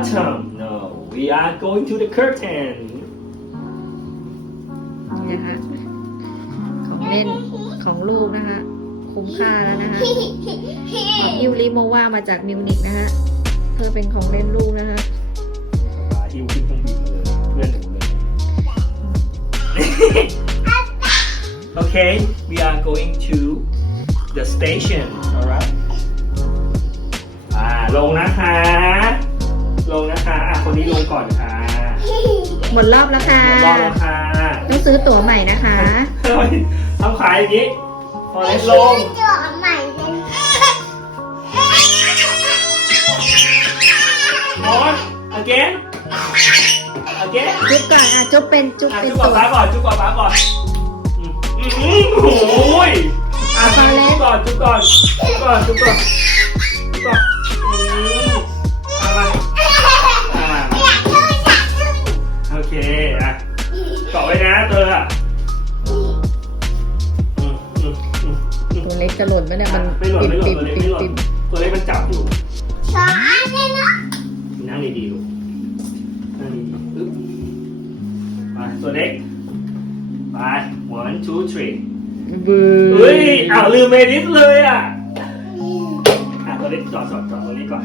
bottom. No, we are going to the curtain. นะคะของเล่นของลูกนะคะ คุ้มค่าแล้วนะคะของยูริโมวามาจากมิวนิกนะคะเธอเป็นของเล่นลูกนะคะอิวที่ต้องบินเลยเพื่อนหนูเลย Okay, we are going to the station. Alright. อ่าลงนะคะ ลงนะคะอะคนนี้ลงก่อนค่ะหมดรอบแล้วค่ะรอแล้วค่ะต้องซื้อตั๋วใหม่นะคะทำไมทำขายอย่างนี้พอเล็กลงตัวใหม่เลยโอ้ย again again จุ๊บก่อนอะจุ๊บเป็นจุ๊บอะเป็นจุ๊บก่อนตั๋วป้าก่อนจุ๊บก่อนป้าก่อนอืมอืมอืมโอ้ยอะพอแล้วจุ๊บก่อนจุ๊บก่อนจุ๊บก่อนจุ๊บก่อนจุ๊บก่อน เล็กจะหล่นไหมเนี่ยมันไม่หล่นปิ่มไม่หล่นปิ่มตัวเล็กปิ่มไม่หล่นปิ่มตัวเล็กมันจับอยู่สองอันเลยนะนั่งดีๆลูกนั่งดีๆอึ๊บไปตัวเล็กไป one two three บูเฮ้ยอ้าวลืมเมนิสเลยอะอะตัวเล็กจอดจอดจอดตัวนี้ก่อน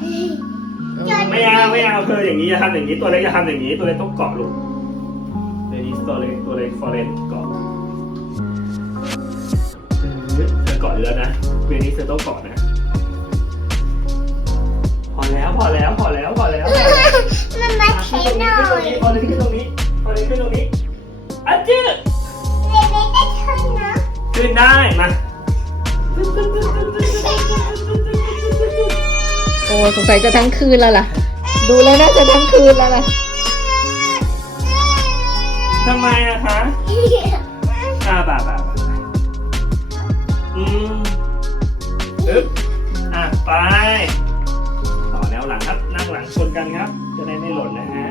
ไม่เอาไม่เอาเธออย่างนี้อย่าทำอย่างนี้ตัวเล็กอย่าทำอย่างนี้ตัวเล็กต้องเกาะลูกเมนิสตัวเล็กตัวเล็กฟอเรนเกาะ เออเธอเกาะเรือนะเมนิสเธอต้องเกาะนะ พอแล้วพอแล้วพอแล้วพอแล้วมันมาเทหน่อยพอเลยขึ้นตรงนี้พอเลยขึ้นตรงนี้อะจื้อเบบี้ได้ขึ้นนะขึ้นได้มาโอ้สงสัยจะทั้งคืนแล้วล่ะ ดูแล้วน่าจะทั้งคืนแล้วล่ะทำไมอะคะอ่าบ่าบ่า บ่าอืมอึ๊บอะไป ต่อแนวหลังครับ นั่งหลังชนกันครับ จะได้ไม่หล่นนะฮะ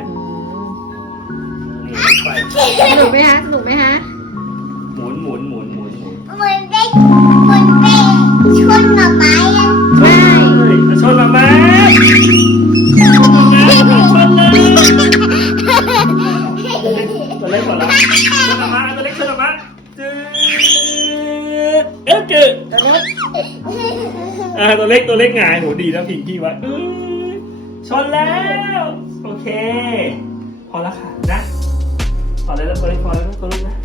นี่ไป สนุกไหมคะสนุกไหมคะ เอ๊ะจืดอ่าตัวเล็กตัวเล็กหงายโหดีแล้วพิงกี้วะอื้อชนแล้ว โอเค พอละค่ะนะพอแล้วตัวเล็กพอแล้วตัวเล็กนะ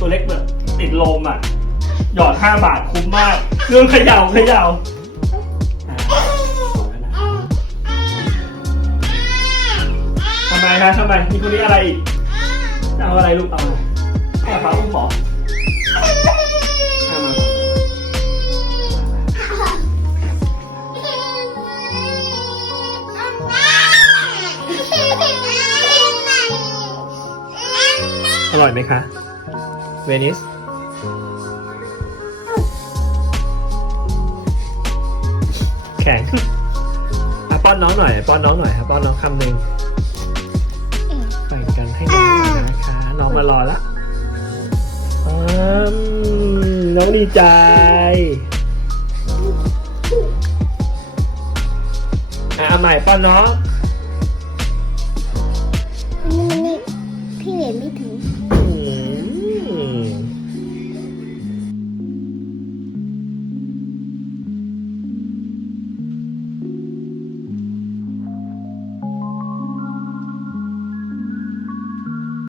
ตัวเล็กแบบติดลมอะ หยอดห้าบาทคุ้มมากเครื่องเขย่าเขย่าทำไมคะทำไมมีคนนี้อะไรอีกเอาอะไรลูกเอาอะไรให้อาฟ้าอุ้มหมอ อร่อยไหมคะ เวนิส แข็งอะป้อนน้องหน่อย ป้อนน้องหน่อยครับป้อนน้องคำหนึ่งแบ่งกันให้น้องหน่อยนะคะ น้องมารอละอืมน้องดีใจ อะเอาใหม่ป้อนน้อง